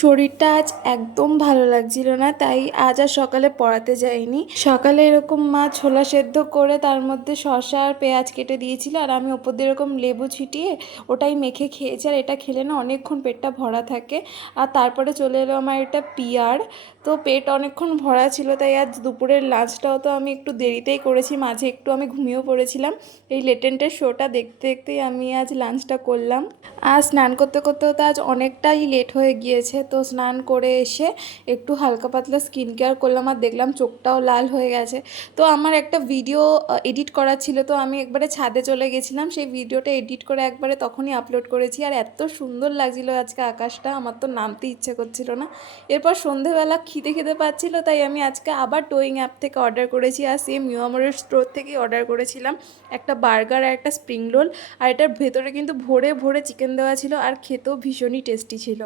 শরীরটা আজ একদম ভালো লাগছিল না, তাই আজ আর সকালে পড়াতে যাইনি। সকালে এরকম মা ছোলা সেদ্ধ করে তার মধ্যে শসা আর পেঁয়াজ কেটে দিয়েছিল, আর আমি ওপর দিয়ে এরকম লেবু ছিটিয়ে ওটাই মেখে খেয়েছি। আর এটা খেলে না অনেকক্ষণ পেটটা ভরা থাকে। আর তারপরে চলে এলো আমার এটা পিয়ার। তো পেট অনেকক্ষণ ভরা ছিল, তাই আজ দুপুরের লাঞ্চটাও তো আমি একটু দেরিতেই করেছি, মাঝে একটু আমি ঘুমিয়েও পড়েছিলাম। এই লেটেন্টের শোটা দেখতে দেখতেই আমি আজ লাঞ্চটা করলাম। আর স্নান করতে করতেও তো আজ অনেকটাই লেট হয়ে গিয়েছে, তো স্নান করে এসে একটু হালকা পাতলা স্কিন কেয়ার করলাম, আর দেখলাম চোখটাও লাল হয়ে গেছে। তো আমার একটা ভিডিও এডিট করা ছিল, তো আমি একবারে ছাদে চলে গেছিলাম, সেই ভিডিওটা এডিট করে একবারে তখনই আপলোড করেছি। আর এত সুন্দর লাগছিল আজকে আকাশটা, আমার তো নামতে ইচ্ছে করছিল না। এরপর সন্ধেবেলা খিদে খেতে পাচ্ছিল, তাই আমি আজকে আবার টোয়িং অ্যাপ থেকে অর্ডার করেছি, আর সেম মিউআমরের স্টোর থেকেই অর্ডার করেছিলাম একটা বার্গার আর একটা স্প্রিং রোল। আর এটার ভেতরে কিন্তু ভরে ভরে চিকেন দেওয়া ছিল, আর খেতেও ভীষণই টেস্টি ছিল।